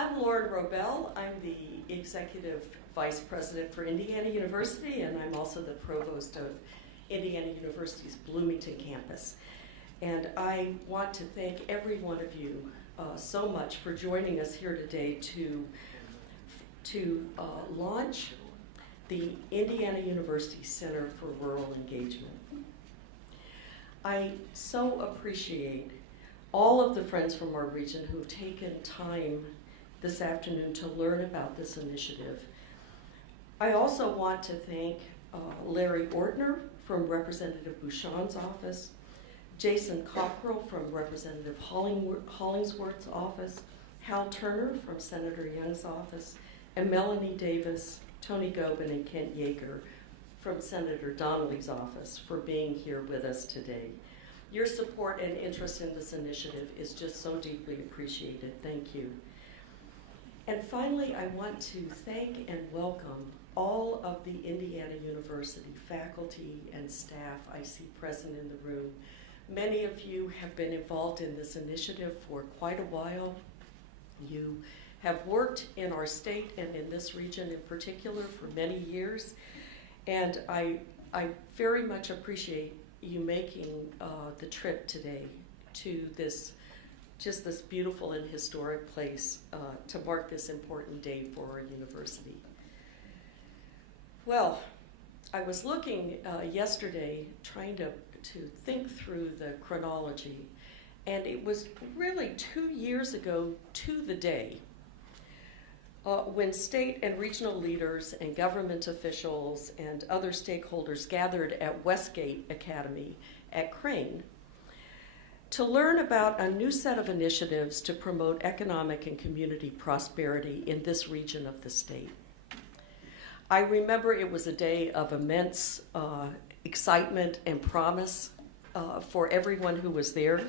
I'm Lauren Robel. I'm the Executive Vice President for Indiana University, and I'm also the Provost of Indiana University's Bloomington campus. And I want to thank every one of you so much for joining us here today to launch the Indiana University Center for Rural Engagement. I so appreciate all of the friends from our region who've taken time this afternoon to learn about this initiative. I also want to thank Larry Ortner from Representative Bouchon's office, Jason Cockrell from Representative Hollingsworth's office, Hal Turner from Senator Young's office, and Melanie Davis, Tony Gobin, and Kent Yeager from Senator Donnelly's office for being here with us today. Your support and interest in this initiative is just so deeply appreciated. Thank you. And finally, I want to thank and welcome all of the Indiana University faculty and staff I see present in the room. Many of you have been involved in this initiative for quite a while. You have worked in our state and in this region in particular for many years. And I very much appreciate you making the trip today to this beautiful and historic place to mark this important day for our university. Well, I was looking yesterday trying to think through the chronology, and it was really 2 years ago to the day when state and regional leaders and government officials and other stakeholders gathered at Westgate Academy at Crane to learn about a new set of initiatives to promote economic and community prosperity in this region of the state. I remember it was a day of immense excitement and promise for everyone who was there.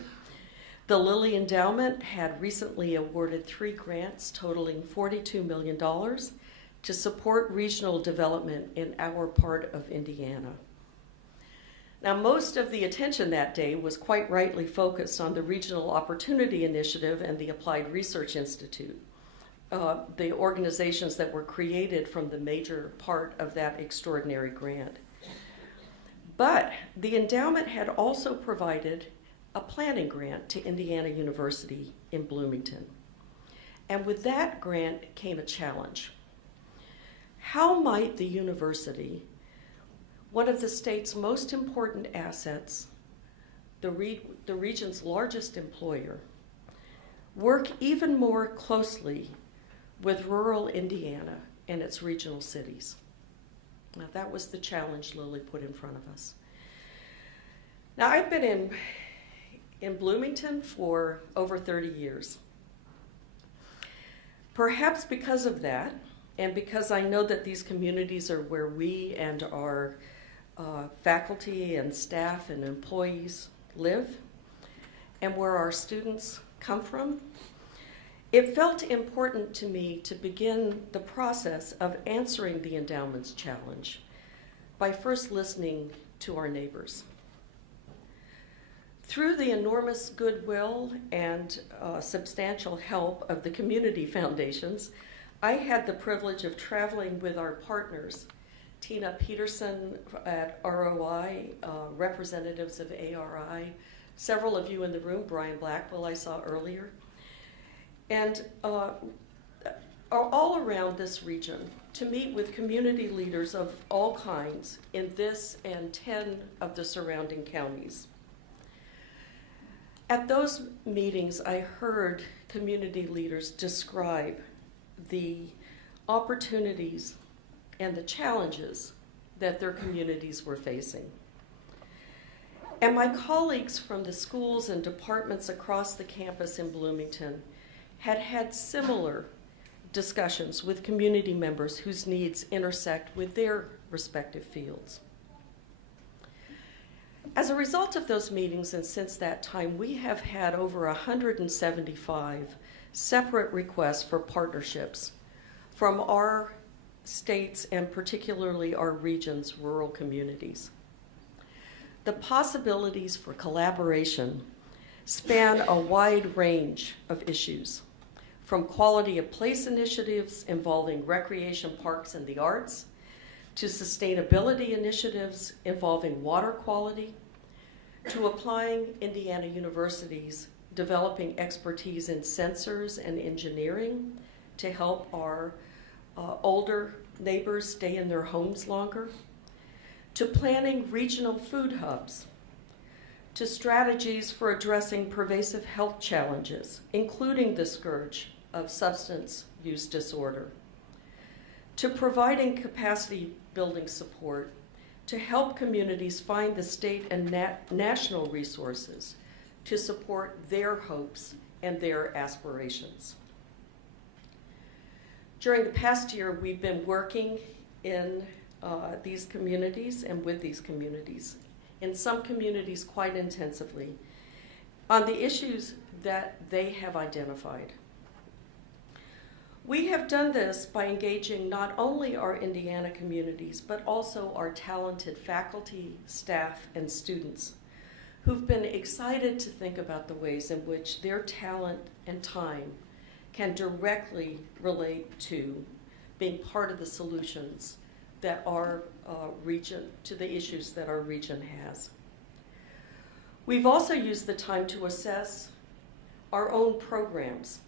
The Lilly Endowment had recently awarded 3 grants totaling $42 million to support regional development in our part of Indiana. Now, most of the attention that day was quite rightly focused on the Regional Opportunity Initiative and the Applied Research Institute, the organizations that were created from the major part of that extraordinary grant. But the endowment had also provided a planning grant to Indiana University in Bloomington. And with that grant came a challenge. How might the university, one of the state's most important assets, the region's largest employer, work even more closely with rural Indiana and its regional cities? Now, that was the challenge Lilly put in front of us. Now, I've been in Bloomington for over 30 years. Perhaps because of that, and because I know that these communities are where we and our faculty and staff and employees live, and where our students come from, it felt important to me to begin the process of answering the endowment's challenge by first listening to our neighbors. Through the enormous goodwill and substantial help of the community foundations, I had the privilege of traveling with our partners, Tina Peterson at ROI, representatives of ARI, several of you in the room, Brian Blackwell I saw earlier, and all around this region to meet with community leaders of all kinds in this and 10 of the surrounding counties. At those meetings, I heard community leaders describe the opportunities and the challenges that their communities were facing. And my colleagues from the schools and departments across the campus in Bloomington had had similar discussions with community members whose needs intersect with their respective fields. As a result of those meetings, and since that time, we have had over 175 separate requests for partnerships from our states and particularly our region's rural communities. The possibilities for collaboration span a wide range of issues, from quality of place initiatives involving recreation parks and the arts, to sustainability initiatives involving water quality, to applying Indiana University's developing expertise in sensors and engineering to help our older neighbors stay in their homes longer, to planning regional food hubs, to strategies for addressing pervasive health challenges, including the scourge of substance use disorder, to providing capacity building support to help communities find the state and national resources to support their hopes and their aspirations. During the past year, we've been working in these communities and with these communities, in some communities quite intensively, on the issues that they have identified. We have done this by engaging not only our Indiana communities, but also our talented faculty, staff, and students who've been excited to think about the ways in which their talent and time can directly relate to being part of the solutions that our region, to the issues that our region has. We've also used the time to assess our own programs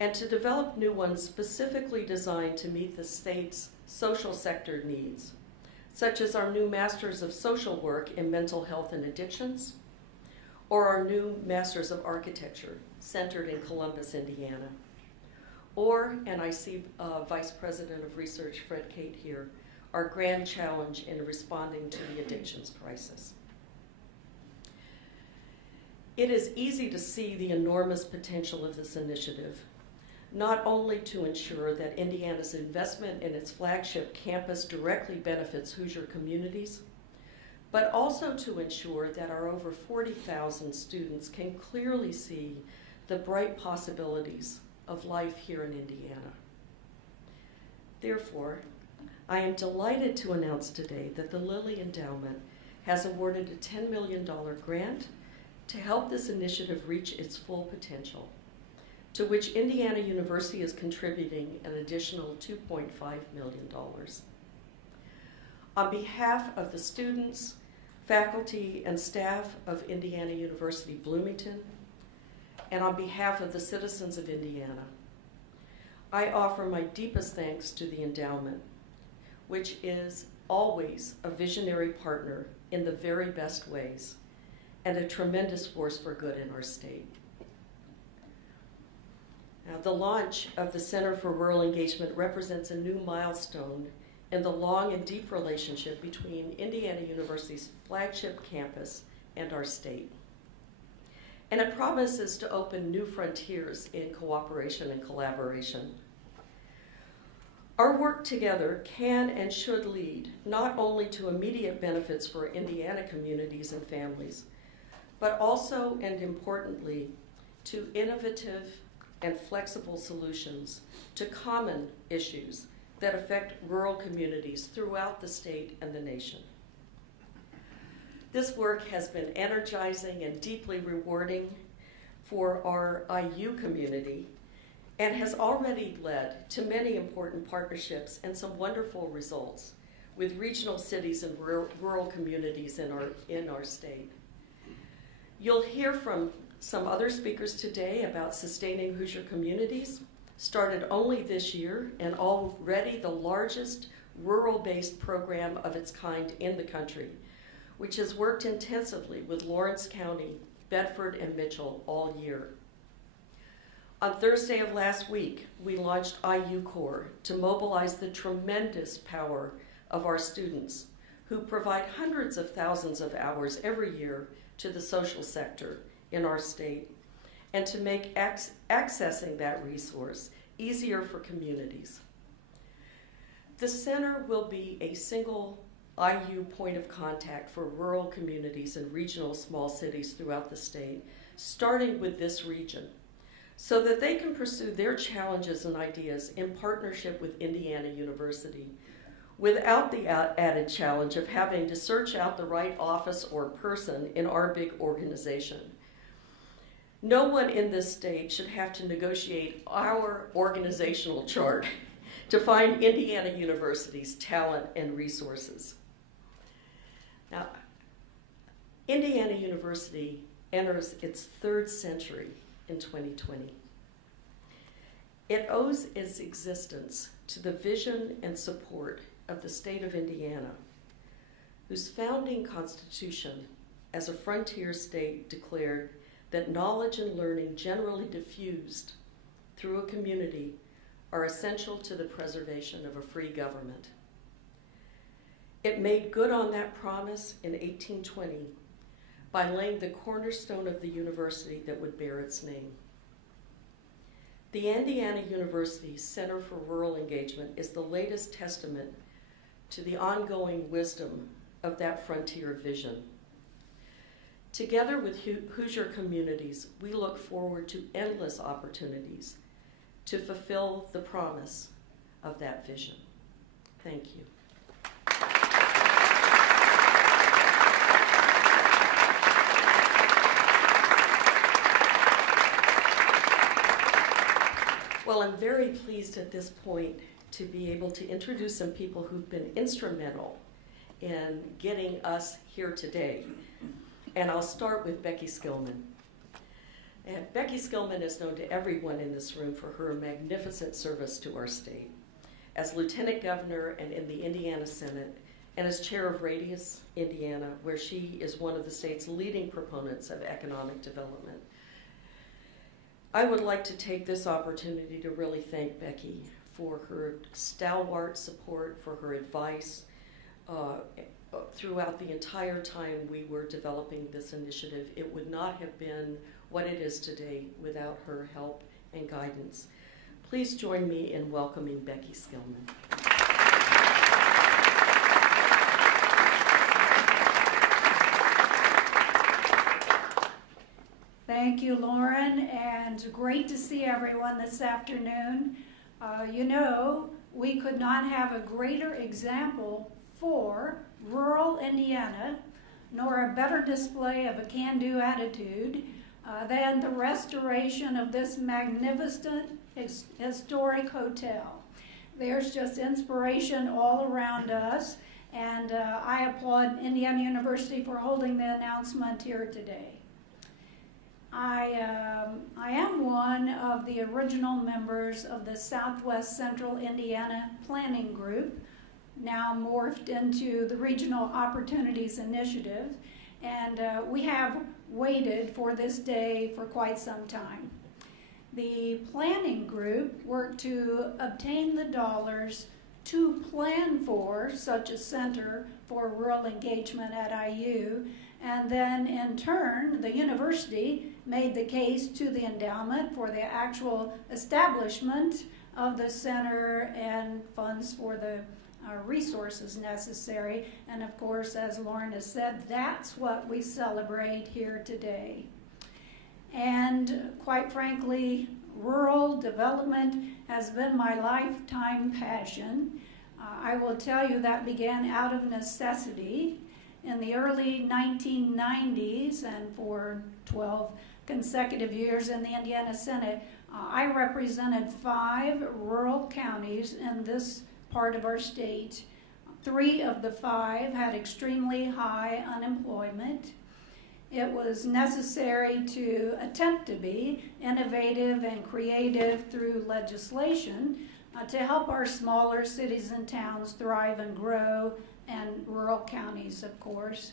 and to develop new ones specifically designed to meet the state's social sector needs, such as our new Masters of Social Work in Mental Health and Addictions, or our new Masters of Architecture centered in Columbus, Indiana. Or, and I see Vice President of Research Fred Kate here, our grand challenge in responding to the addictions crisis. It is easy to see the enormous potential of this initiative, not only to ensure that Indiana's investment in its flagship campus directly benefits Hoosier communities, but also to ensure that our over 40,000 students can clearly see the bright possibilities of life here in Indiana. Therefore, I am delighted to announce today that the Lilly Endowment has awarded a $10 million grant to help this initiative reach its full potential, to which Indiana University is contributing an additional $2.5 million. On behalf of the students, faculty, and staff of Indiana University Bloomington, and on behalf of the citizens of Indiana, I offer my deepest thanks to the endowment, which is always a visionary partner in the very best ways and a tremendous force for good in our state. Now, the launch of the Center for Rural Engagement represents a new milestone in the long and deep relationship between Indiana University's flagship campus and our state. And it promises to open new frontiers in cooperation and collaboration. Our work together can and should lead not only to immediate benefits for Indiana communities and families, but also and importantly to innovative and flexible solutions to common issues that affect rural communities throughout the state and the nation. This work has been energizing and deeply rewarding for our IU community and has already led to many important partnerships and some wonderful results with regional cities and rural communities in our state. You'll hear from some other speakers today about sustaining Hoosier communities, started only this year and already the largest rural-based program of its kind in the country, which has worked intensively with Lawrence County, Bedford, and Mitchell all year. On Thursday of last week, we launched IU Core to mobilize the tremendous power of our students who provide hundreds of thousands of hours every year to the social sector in our state, and to make accessing that resource easier for communities. The center will be a single IU point of contact for rural communities and regional small cities throughout the state, starting with this region, so that they can pursue their challenges and ideas in partnership with Indiana University, without the added challenge of having to search out the right office or person in our big organization. No one in this state should have to negotiate our organizational chart to find Indiana University's talent and resources. Now, Indiana University enters its third century in 2020. It owes its existence to the vision and support of the state of Indiana, whose founding constitution as a frontier state declared that knowledge and learning generally diffused through a community are essential to the preservation of a free government. It made good on that promise in 1820 by laying the cornerstone of the university that would bear its name. The Indiana University Center for Rural Engagement is the latest testament to the ongoing wisdom of that frontier vision. Together with Hoosier communities, we look forward to endless opportunities to fulfill the promise of that vision. Thank you. Well, I'm very pleased at this point to be able to introduce some people who've been instrumental in getting us here today. And I'll start with Becky Skillman. And Becky Skillman is known to everyone in this room for her magnificent service to our state. As Lieutenant Governor and in the Indiana Senate, and as chair of Radius, Indiana, where she is one of the state's leading proponents of economic development. I would like to take this opportunity to really thank Becky for her stalwart support, for her advice, throughout the entire time we were developing this initiative. It would not have been what it is today without her help and guidance. Please join me in welcoming Becky Skillman. Thank you, Lauren, and great to see everyone this afternoon. You know, we could not have a greater example for rural Indiana, nor a better display of a can-do attitude than the restoration of this magnificent historic hotel. There's just inspiration all around us, and I applaud Indiana University for holding the announcement here today. I am one of the original members of the Southwest Central Indiana Planning Group, now morphed into the Regional Opportunities Initiative, and we have waited for this day for quite some time. The planning group worked to obtain the dollars to plan for such a center for rural engagement at IU, and then in turn the university made the case to the endowment for the actual establishment of the center and funds for the resources necessary. And of course, as Lauren has said, that's what we celebrate here today. And quite frankly, rural development has been my lifetime passion. I will tell you that began out of necessity in the early 1990s, and for 12 consecutive years in the Indiana Senate, I represented 5 rural counties in this part of our state. 3 of the 5 had extremely high unemployment. It was necessary to attempt to be innovative and creative through legislation to help our smaller cities and towns thrive and grow, and rural counties, of course.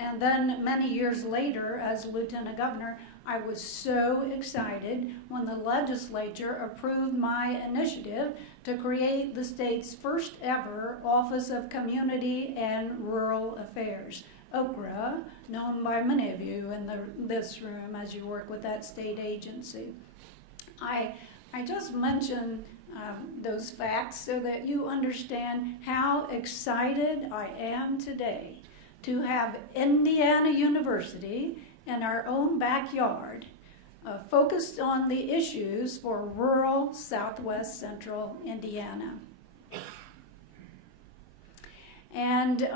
And then many years later, as Lieutenant Governor, I was so excited when the legislature approved my initiative to create the state's first ever Office of Community and Rural Affairs, OCRA, known by many of you in this room as you work with that state agency. I just mentioned those facts so that you understand how excited I am today to have Indiana University in our own backyard, focused on the issues for rural Southwest Central Indiana. And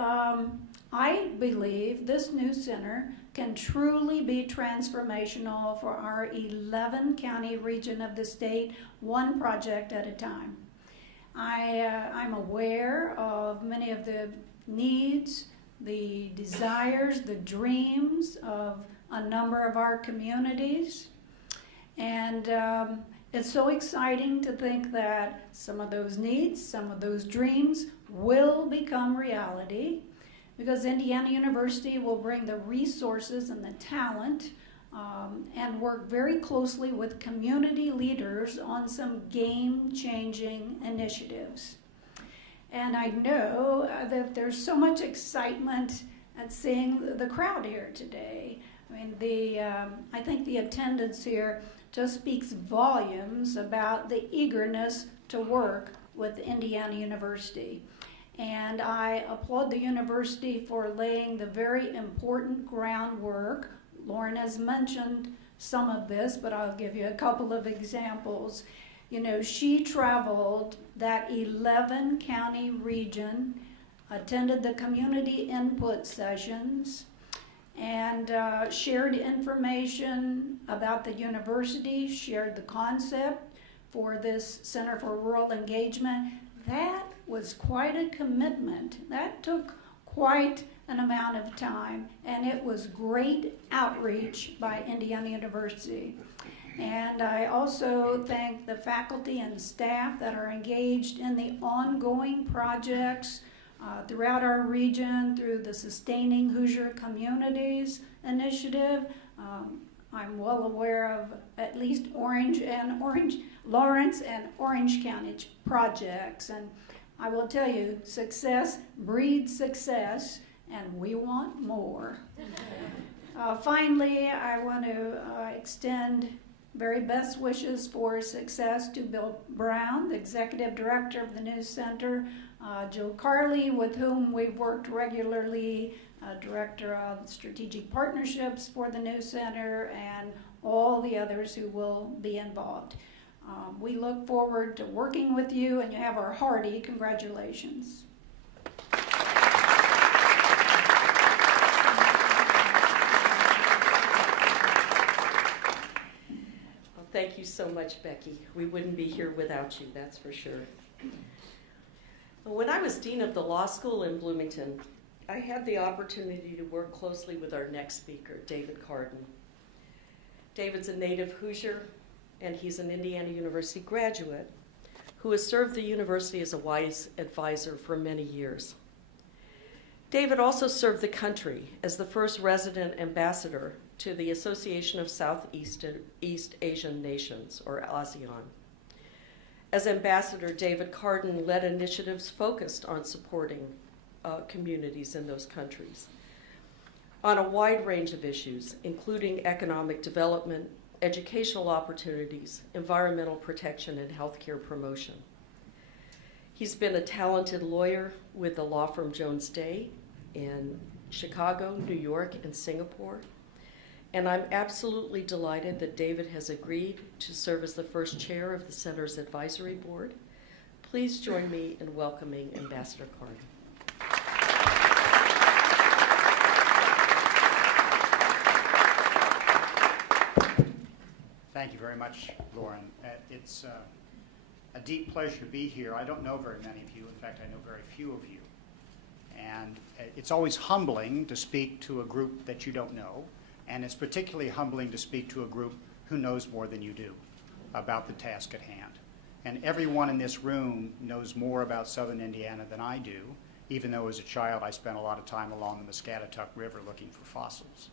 I believe this new center can truly be transformational for our 11 county region of the state, one project at a time. I'm aware of many of the needs, the desires, the dreams of a number of our communities. And it's so exciting to think that some of those needs, some of those dreams will become reality, because Indiana University will bring the resources and the talent and work very closely with community leaders on some game-changing initiatives. And I know that there's so much excitement at seeing the crowd here today. I mean, I think the attendance here just speaks volumes about the eagerness to work with Indiana University. And I applaud the university for laying the very important groundwork. Lauren has mentioned some of this, but I'll give you a couple of examples. You know, she traveled that 11 county region, attended the community input sessions, and shared information about the university, shared the concept for this Center for Rural Engagement. That was quite a commitment. That took quite an amount of time, and it was great outreach by Indiana University. And I also thank the faculty and staff that are engaged in the ongoing projects throughout our region through the Sustaining Hoosier Communities initiative. I'm well aware of at least Lawrence and Orange County projects. And I will tell you, success breeds success, and we want more. Finally, I want to extend very best wishes for success to Bill Brown, the Executive Director of the new center, Joe Carley, with whom we've worked regularly, Director of Strategic Partnerships for the new center, and all the others who will be involved. We look forward to working with you, and you have our hearty congratulations. Well, thank you so much, Becky. We wouldn't be here without you, that's for sure. When I was dean of the law school in Bloomington, I had the opportunity to work closely with our next speaker, David Carden. David's a native Hoosier, and he's an Indiana University graduate who has served the university as a wise advisor for many years. David also served the country as the first resident ambassador to the Association of Southeast Asian Nations, or ASEAN. As ambassador, David Carden led initiatives focused on supporting communities in those countries on a wide range of issues, including economic development, educational opportunities, environmental protection, and healthcare promotion. He's been a talented lawyer with the law firm Jones Day in Chicago, New York, and Singapore. And I'm absolutely delighted that David has agreed to serve as the first chair of the Center's advisory board. Please join me in welcoming Ambassador Carden. Thank you very much, Lauren. It's a deep pleasure to be here. I don't know very many of you. In fact, I know very few of you. And it's always humbling to speak to a group that you don't know, and it's particularly humbling to speak to a group who knows more than you do about the task at hand. And everyone in this room knows more about Southern Indiana than I do, even though as a child I spent a lot of time along the Muscatatuck River looking for fossils.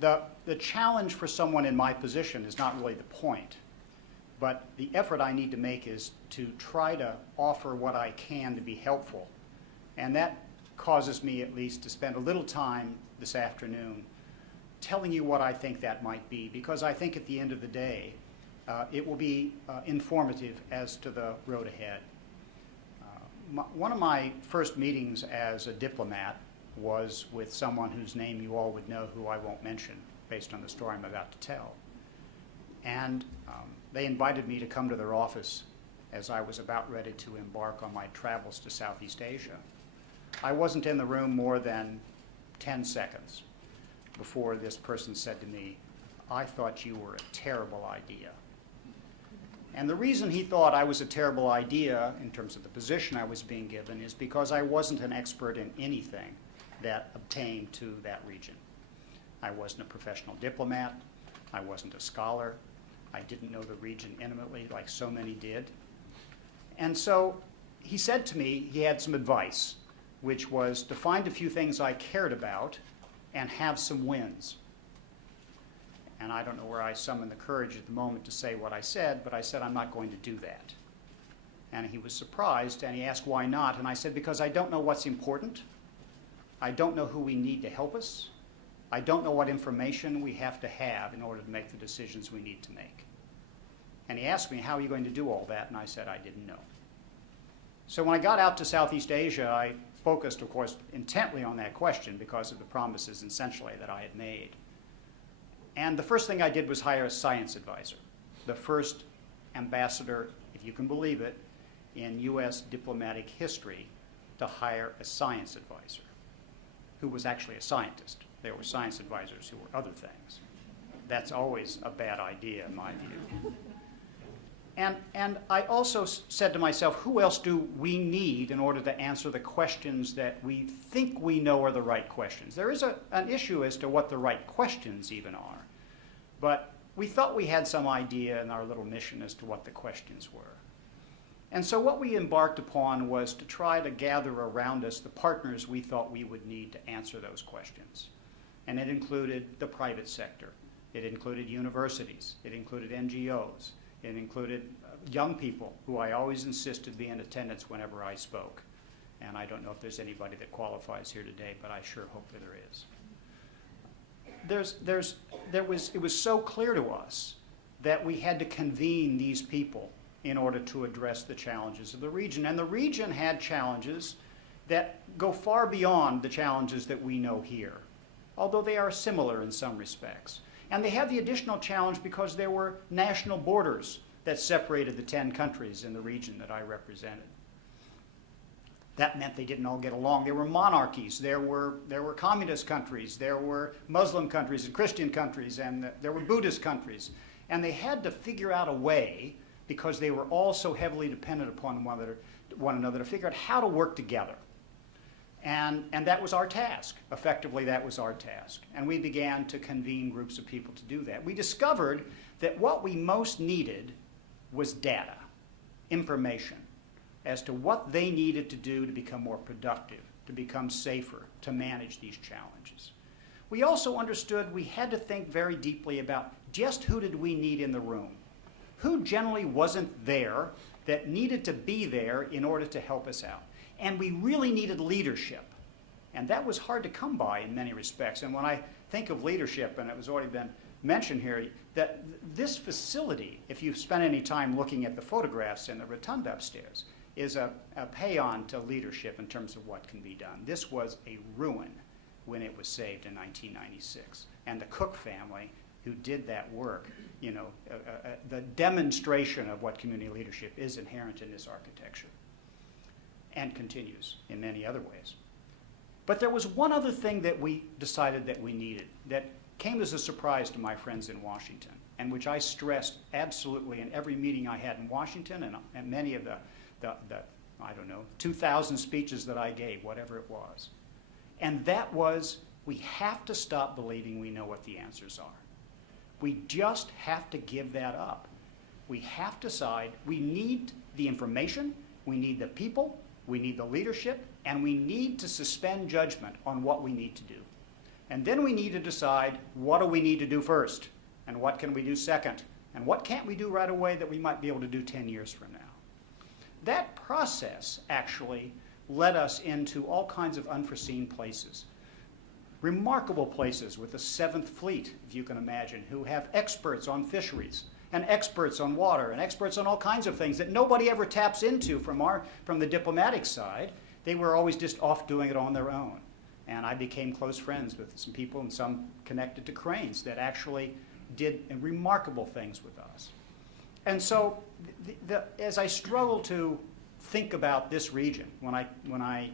The challenge for someone in my position is not really the point, but the effort I need to make is to try to offer what I can to be helpful. And that causes me at least to spend a little time this afternoon telling you what I think that might be, because I think at the end of the day, it will be informative as to the road ahead. One of my first meetings as a diplomat was with someone whose name you all would know, who I won't mention based on the story I'm about to tell. And they invited me to come to their office as I was about ready to embark on my travels to Southeast Asia. I wasn't in the room more than 10 seconds before this person said to me, "I thought you were a terrible idea." And the reason he thought I was a terrible idea in terms of the position I was being given is because I wasn't an expert in anything that obtained to that region. I wasn't a professional diplomat. I wasn't a scholar. I didn't know the region intimately like so many did. And so he said to me he had some advice, which was to find a few things I cared about and have some wins. And I don't know where I summoned the courage at the moment to say what I said, but I said I'm not going to do that. And he was surprised, and he asked why not, and I said because I don't know what's important. I don't know who we need to help us. I don't know what information we have to have in order to make the decisions we need to make. And he asked me, how are you going to do all that? And I said I didn't know. So when I got out to Southeast Asia, I focused, of course, intently on that question because of the promises, essentially, that I had made. And the first thing I did was hire a science advisor, the first ambassador, if you can believe it, in U.S. diplomatic history to hire a science advisor who was actually a scientist. There were science advisors who were other things. That's always a bad idea, in my view. And I also said to myself, who else do we need in order to answer the questions that we think we know are the right questions? There is an issue as to what the right questions even are. But we thought we had some idea in our little mission as to what the questions were. And so what we embarked upon was to try to gather around us the partners we thought we would need to answer those questions. And it included the private sector. It included universities. It included NGOs. It included young people who I always insisted be in attendance whenever I spoke. And I don't know if there's anybody that qualifies here today, but I sure hope that there is. It was so clear to us that we had to convene these people in order to address the challenges of the region. And the region had challenges that go far beyond the challenges that we know here, although they are similar in some respects. And they had the additional challenge because there were national borders that separated the 10 countries in the region that I represented. That meant they didn't all get along. There were monarchies, there were communist countries, there were Muslim countries and Christian countries, and there were Buddhist countries. And they had to figure out a way, because they were all so heavily dependent upon one another, to figure out how to work together. And that was our task. Effectively, that was our task. And we began to convene groups of people to do that. We discovered that what we most needed was data, information, as to what they needed to do to become more productive, to become safer, to manage these challenges. We also understood we had to think very deeply about just who did we need in the room. Who generally wasn't there that needed to be there in order to help us out. And we really needed leadership. And that was hard to come by in many respects. And when I think of leadership, and it was already been mentioned here, that this facility, if you've spent any time looking at the photographs in the rotunda upstairs, is a paean to leadership in terms of what can be done. This was a ruin when it was saved in 1996. And the Cook family, who did that work, the demonstration of what community leadership is inherent in this architecture and continues in many other ways. But there was one other thing that we decided that we needed that came as a surprise to my friends in Washington, and which I stressed absolutely in every meeting I had in Washington and many of the 2,000 speeches that I gave, whatever it was. And that was, we have to stop believing we know what the answers are. We just have to give that up. We have to decide we need the information, we need the people, we need the leadership, and we need to suspend judgment on what we need to do. And then we need to decide what do we need to do first, and what can we do second, and what can't we do right away that we might be able to do 10 years from now. That process actually led us into all kinds of unforeseen places. Remarkable places with the 7th Fleet, if you can imagine, who have experts on fisheries and experts on water and experts on all kinds of things that nobody ever taps into from the diplomatic side. They were always just off doing it on their own. And I became close friends with some people, and some connected to Cranes, that actually did remarkable things with us. And so as I struggle to think about this region, when I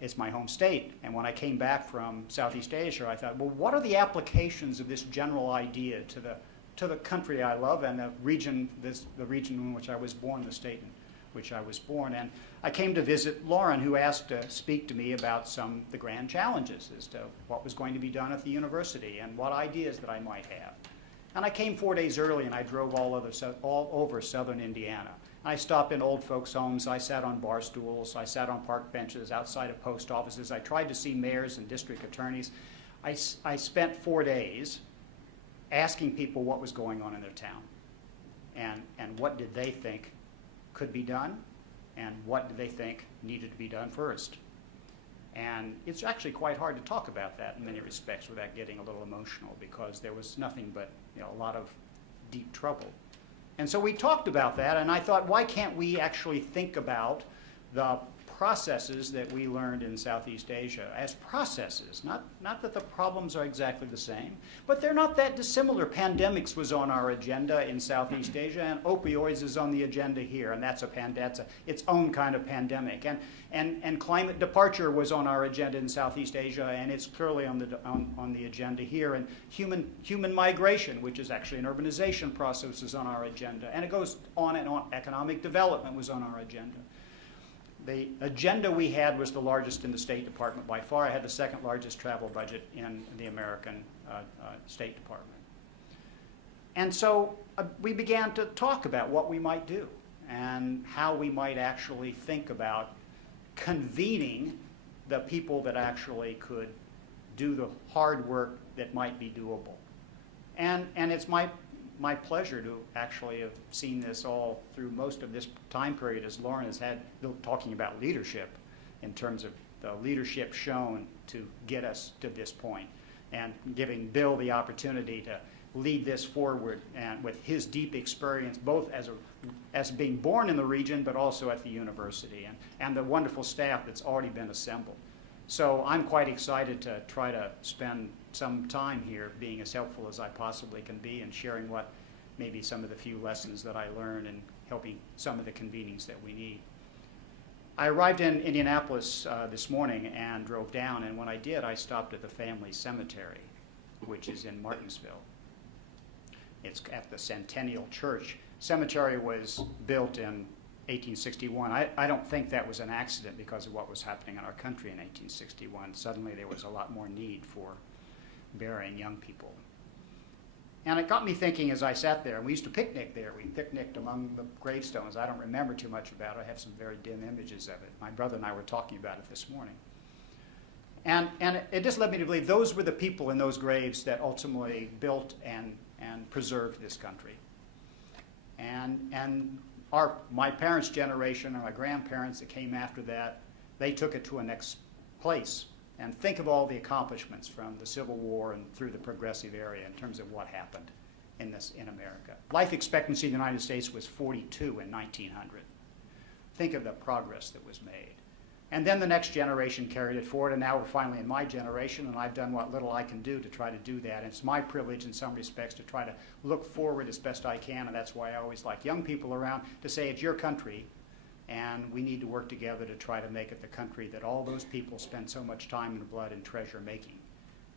it's my home state. And when I came back from Southeast Asia, I thought, well, what are the applications of this general idea to the country I love and the region in which I was born, the state in which I was born. And I came to visit Lauren, who asked to speak to me about some of the grand challenges as to what was going to be done at the university and what ideas that I might have. And I came 4 days early, and I drove all over southern Indiana. I stopped in old folks' homes. I sat on bar stools. I sat on park benches outside of post offices. I tried to see mayors and district attorneys. I spent 4 days asking people what was going on in their town and what did they think could be done and what did they think needed to be done first. And it's actually quite hard to talk about that in many respects without getting a little emotional, because there was nothing but a lot of deep trouble. And so we talked about that, and I thought, why can't we actually think about the processes that we learned in Southeast Asia as processes? Not that the problems are exactly the same, but they're not that dissimilar. Pandemics was on our agenda in Southeast Asia, and opioids is on the agenda here, and that's its own kind of pandemic. And climate departure was on our agenda in Southeast Asia, and it's clearly on the agenda here. And human migration, which is actually an urbanization process, is on our agenda. And it goes on and on. Economic development was on our agenda. The agenda we had was the largest in the State Department by far. I had the second largest travel budget in the American State Department. And so we began to talk about what we might do and how we might actually think about convening the people that actually could do the hard work that might be doable. And it's my pleasure to actually have seen this all through most of this time period, as Lauren has had, talking about leadership in terms of the leadership shown to get us to this point, and giving Bill the opportunity to lead this forward, and with his deep experience both as being born in the region but also at the university, and the wonderful staff that's already been assembled. So I'm quite excited to try to spend some time here being as helpful as I possibly can be and sharing what maybe some of the few lessons that I learned and helping some of the convenings that we need. I arrived in Indianapolis this morning and drove down, and when I did, I stopped at the family cemetery, which is in Martinsville. It's at the Centennial Church. Cemetery was built in 1861. I don't think that was an accident because of what was happening in our country in 1861. Suddenly there was a lot more need for burying young people. And it got me thinking as I sat there, and we used to picnic there. We picnicked among the gravestones. I don't remember too much about it. I have some very dim images of it. My brother and I were talking about it this morning. And it just led me to believe those were the people in those graves that ultimately built and preserved this country. And my parents' generation and my grandparents that came after that, they took it to a next place. And think of all the accomplishments from the Civil War and through the progressive era in terms of what happened in America. Life expectancy in the United States was 42 in 1900. Think of the progress that was made. And then the next generation carried it forward, and now we're finally in my generation, and I've done what little I can do to try to do that. And it's my privilege in some respects to try to look forward as best I can, and that's why I always like young people around to say it's your country, and we need to work together to try to make it the country that all those people spend so much time and blood and treasure making.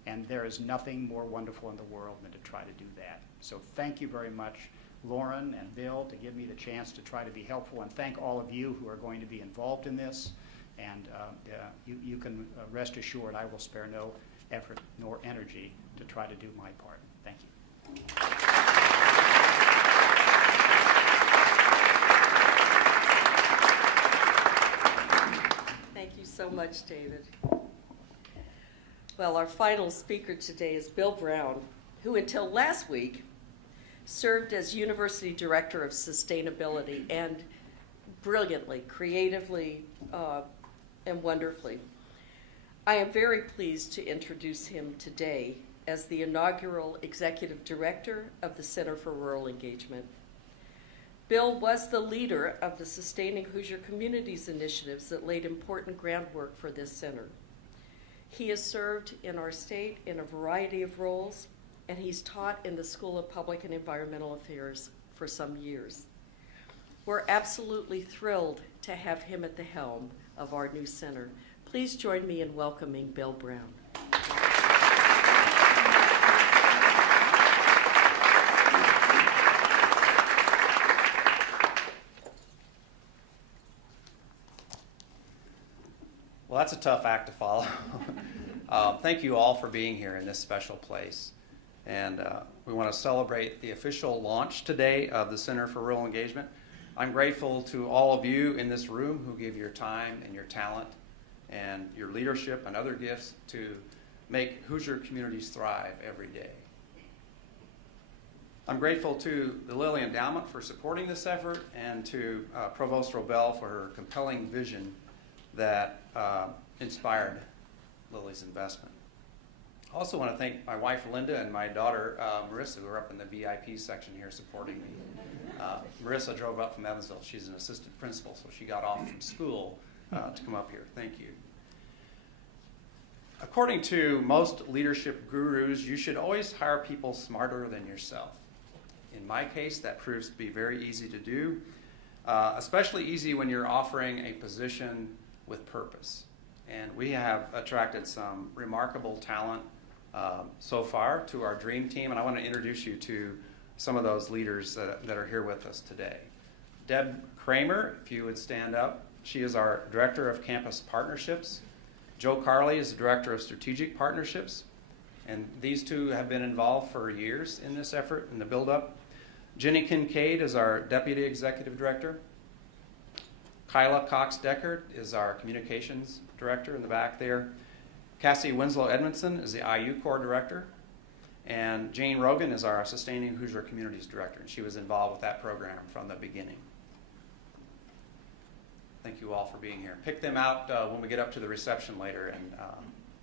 And there is nothing more wonderful in the world than to try to do that. So thank you very much, Lauren and Bill, to give me the chance to try to be helpful, and thank all of you who are going to be involved in this. And you can rest assured I will spare no effort nor energy to try to do my part. Thank you. Thank you so much, David. Well, our final speaker today is Bill Brown, who until last week served as University Director of Sustainability, and brilliantly, creatively, and wonderfully. I am very pleased to introduce him today as the inaugural Executive Director of the Center for Rural Engagement. Bill was the leader of the Sustaining Hoosier Communities initiatives that laid important groundwork for this center. He has served in our state in a variety of roles, and he's taught in the School of Public and Environmental Affairs for some years. We're absolutely thrilled to have him at the helm of our new center. Please join me in welcoming Bill Brown. Well, that's a tough act to follow. Thank you all for being here in this special place. And we want to celebrate the official launch today of the Center for Rural Engagement. I'm grateful to all of you in this room who give your time and your talent and your leadership and other gifts to make Hoosier communities thrive every day. I'm grateful to the Lilly Endowment for supporting this effort and to Provost Robel for her compelling vision that inspired Lily's investment. I also want to thank my wife Linda and my daughter Marissa, who are up in the VIP section here supporting me. Marissa drove up from Evansville. She's an assistant principal, so she got off from school to come up here. Thank you. According to most leadership gurus, you should always hire people smarter than yourself. In my case, that proves to be very easy to do, especially easy when you're offering a position with purpose. And we have attracted some remarkable talent so far to our dream team, and I want to introduce you to some of those leaders that are here with us today. Deb Kramer, if you would stand up. She is our Director of Campus Partnerships. Joe Carley is the Director of Strategic Partnerships, and these two have been involved for years in this effort, in the build-up. Jenny Kincaid is our Deputy Executive Director. Kyla Cox-Deckard is our Communications Director in the back there. Cassie Winslow Edmondson is the IU Corps Director. And Jane Rogan is our Sustaining Hoosier Communities Director, and she was involved with that program from the beginning. Thank you all for being here. Pick them out when we get up to the reception later and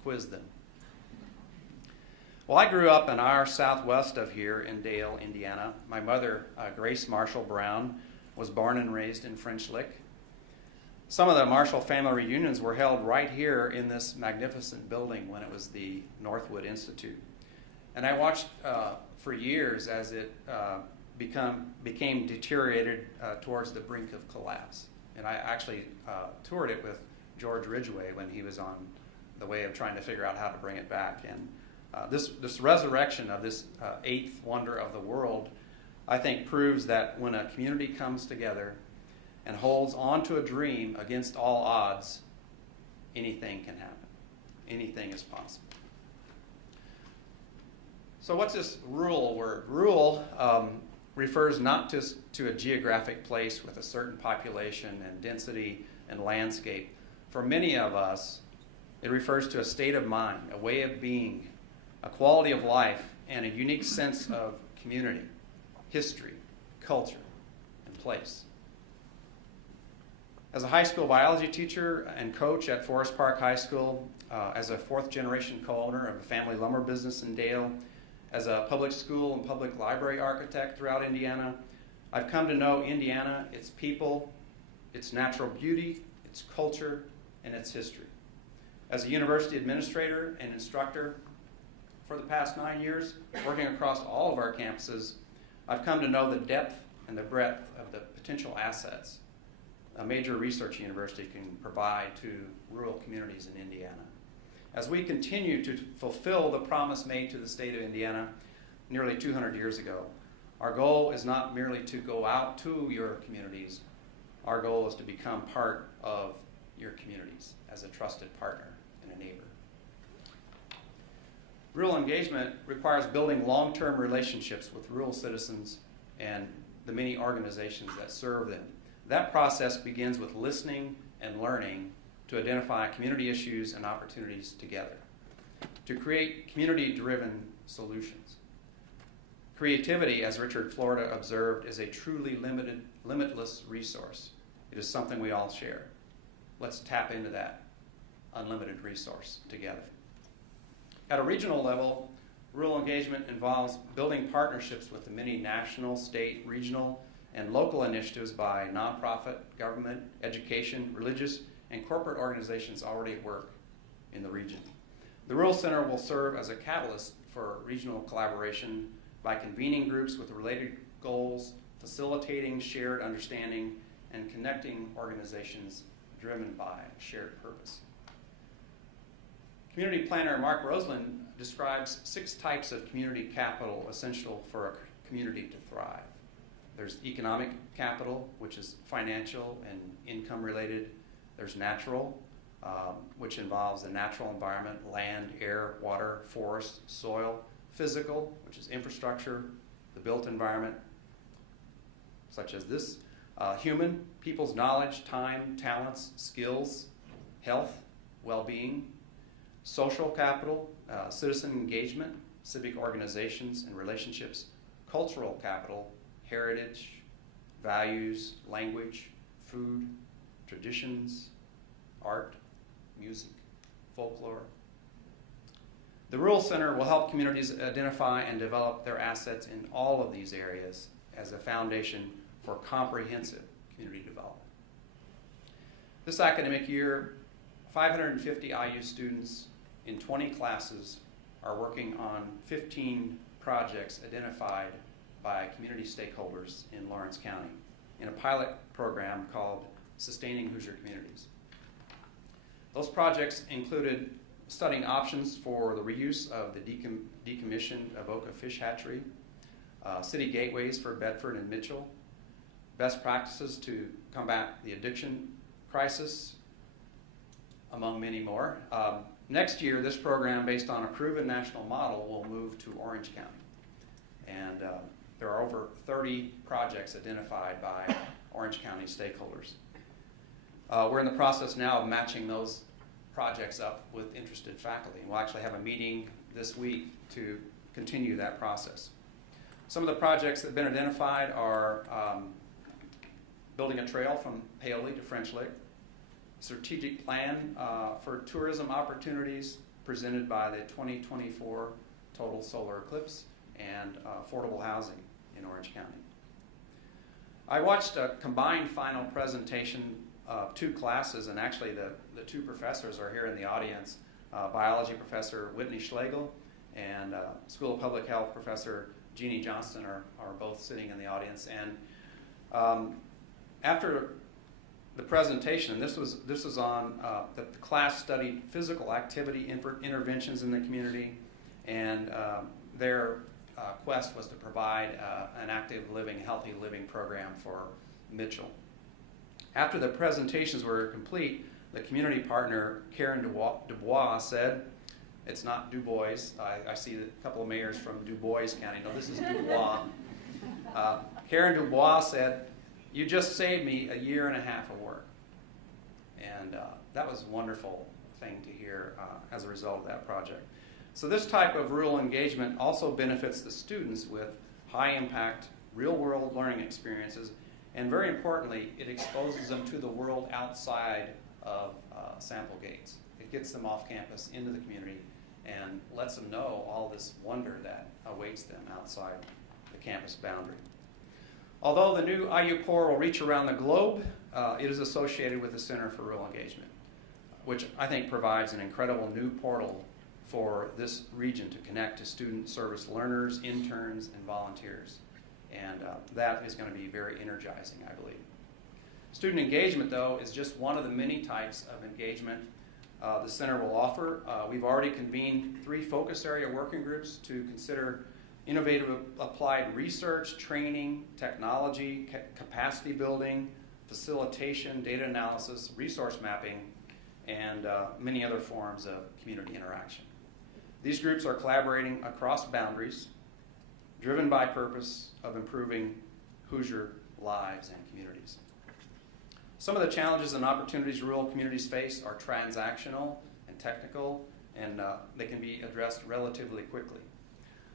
quiz them. Well, I grew up in our southwest of here in Dale, Indiana. My mother, Grace Marshall Brown, was born and raised in French Lick. Some of the Marshall family reunions were held right here in this magnificent building when it was the Northwood Institute. And I watched for years as it became deteriorated towards the brink of collapse. And I actually toured it with George Ridgway when he was on the way of trying to figure out how to bring it back. And this resurrection of this eighth wonder of the world, I think, proves that when a community comes together and holds on to a dream against all odds, anything can happen. Anything is possible. So what's this rural word? Rural refers not just to a geographic place with a certain population and density and landscape. For many of us, it refers to a state of mind, a way of being, a quality of life, and a unique sense of community, history, culture, and place. As a high school biology teacher and coach at Forest Park High School, as a fourth-generation co-owner of a family lumber business in Dale, as a public school and public library architect throughout Indiana, I've come to know Indiana, its people, its natural beauty, its culture, and its history. As a university administrator and instructor for the past 9 years, working across all of our campuses, I've come to know the depth and the breadth of the potential assets a major research university can provide to rural communities in Indiana. As we continue to fulfill the promise made to the state of Indiana nearly 200 years ago, our goal is not merely to go out to your communities. Our goal is to become part of your communities as a trusted partner and a neighbor. Rural engagement requires building long-term relationships with rural citizens and the many organizations that serve them. That process begins with listening and learning to identify community issues and opportunities together, to create community-driven solutions. Creativity, as Richard Florida observed, is a truly limitless resource. It is something we all share. Let's tap into that unlimited resource together. At a regional level, rural engagement involves building partnerships with the many national, state, regional, and local initiatives by nonprofit, government, education, religious, and corporate organizations already at work in the region. The Rural Center will serve as a catalyst for regional collaboration by convening groups with related goals, facilitating shared understanding, and connecting organizations driven by a shared purpose. Community planner Mark Roseland describes 6 types of community capital essential for a community to thrive. There's economic capital, which is financial and income related. There's natural, which involves the natural environment, land, air, water, forest, soil. Physical, which is infrastructure, the built environment, such as this. Human, people's knowledge, time, talents, skills, health, well-being. Social capital, citizen engagement, civic organizations and relationships. Cultural capital, heritage, values, language, food, traditions, art, music, folklore. The Rural Center will help communities identify and develop their assets in all of these areas as a foundation for comprehensive community development. This academic year, 550 IU students in 20 classes are working on 15 projects identified by community stakeholders in Lawrence County in a pilot program called Sustaining Hoosier Communities. Those projects included studying options for the reuse of the decommissioned Avoca Fish Hatchery, city gateways for Bedford and Mitchell, best practices to combat the addiction crisis, among many more. Next year, this program, based on a proven national model, will move to Orange County. And there are over 30 projects identified by Orange County stakeholders. We're in the process now of matching those projects up with interested faculty. We'll actually have a meeting this week to continue that process. Some of the projects that have been identified are building a trail from Paoli to French Lick, strategic plan for tourism opportunities presented by the 2024 total solar eclipse, and affordable housing in Orange County. I watched a combined final presentation of 2 classes, and actually the 2 professors are here in the audience. Biology professor Whitney Schlegel and School of Public Health professor Jeannie Johnston are both sitting in the audience. And after the presentation, this was on the class studied physical activity interventions in the community, and their quest was to provide an active living, healthy living program for Mitchell. After the presentations were complete, the community partner, Karen Dubois, said, it's not Du Bois. I see a couple of mayors from Du Bois County. No, this is Dubois. Karen Dubois said, you just saved me a year and a half of work. And that was a wonderful thing to hear as a result of that project. So this type of rural engagement also benefits the students with high impact, real world learning experiences. And very importantly, it exposes them to the world outside of sample gates. It gets them off campus into the community and lets them know all this wonder that awaits them outside the campus boundary. Although the new IU Core will reach around the globe, it is associated with the Center for Rural Engagement, which I think provides an incredible new portal for this region to connect to student service learners, interns, and volunteers. And that is going to be very energizing, I believe. Student engagement, though, is just one of the many types of engagement the center will offer. We've already convened 3 focus area working groups to consider innovative applied research, training, technology, capacity building, facilitation, data analysis, resource mapping, and many other forms of community interaction. These groups are collaborating across boundaries, driven by purpose of improving Hoosier lives and communities. Some of the challenges and opportunities rural communities face are transactional and technical, and they can be addressed relatively quickly.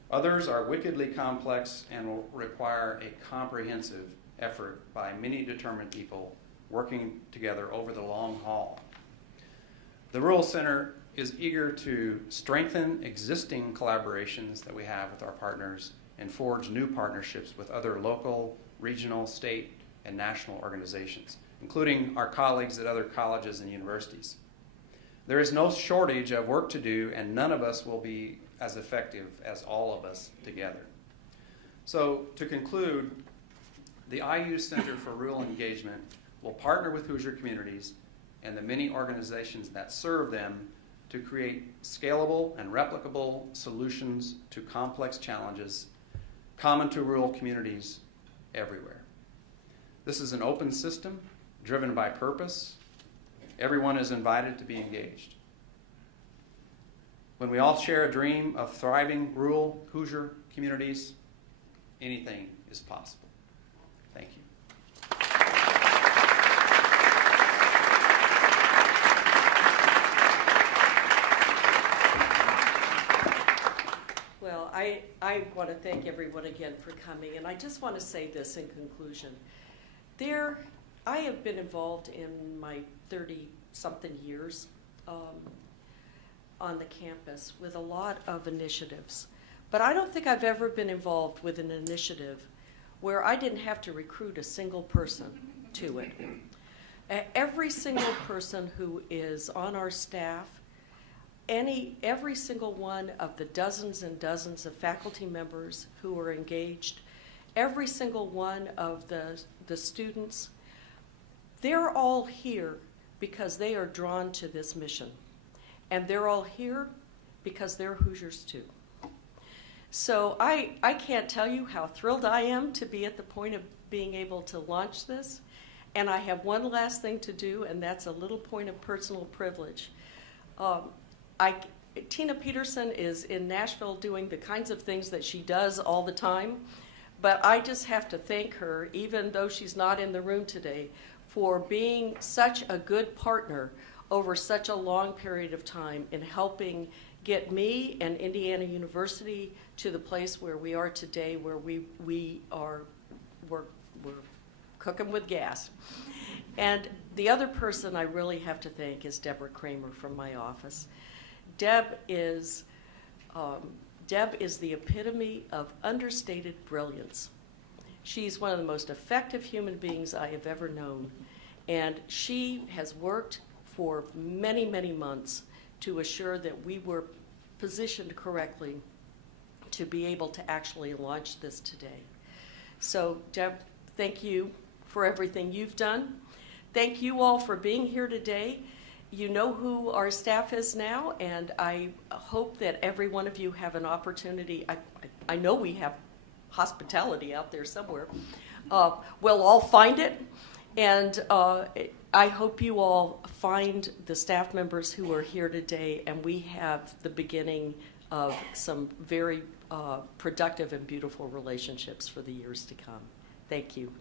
Others are wickedly complex and will require a comprehensive effort by many determined people working together over the long haul. The Rural Center is eager to strengthen existing collaborations that we have with our partners and forge new partnerships with other local, regional, state, and national organizations, including our colleagues at other colleges and universities. There is no shortage of work to do, and none of us will be as effective as all of us together. So, to conclude, the IU Center for Rural Engagement will partner with Hoosier communities and the many organizations that serve them to create scalable and replicable solutions to complex challenges common to rural communities everywhere. This is an open system driven by purpose. Everyone is invited to be engaged. When we all share a dream of thriving rural Hoosier communities, anything is possible. Thank you. Well, I want to thank everyone again for coming, and I just want to say this in conclusion. I have been involved in my 30-something years on the campus with a lot of initiatives, but I don't think I've ever been involved with an initiative where I didn't have to recruit a single person to it. Every single person who is on our staff, every single one of the dozens and dozens of faculty members who are engaged, every single one of the students, they're all here because they are drawn to this mission. And they're all here because they're Hoosiers too. So I can't tell you how thrilled I am to be at the point of being able to launch this. And I have one last thing to do, and that's a little point of personal privilege. Tina Peterson is in Nashville doing the kinds of things that she does all the time, but I just have to thank her, even though she's not in the room today, for being such a good partner over such a long period of time in helping get me and Indiana University to the place where we are today, where we're cooking with gas. And the other person I really have to thank is Deborah Kramer from my office. Deb is the epitome of understated brilliance. She's one of the most effective human beings I have ever known, and she has worked for many, many months to assure that we were positioned correctly to be able to actually launch this today. So, Deb, thank you for everything you've done. Thank you all for being here today. You know who our staff is now, and I hope that every one of you have an opportunity. I know we have hospitality out there somewhere. We'll all find it, and I hope you all find the staff members who are here today, and we have the beginning of some very productive and beautiful relationships for the years to come. Thank you.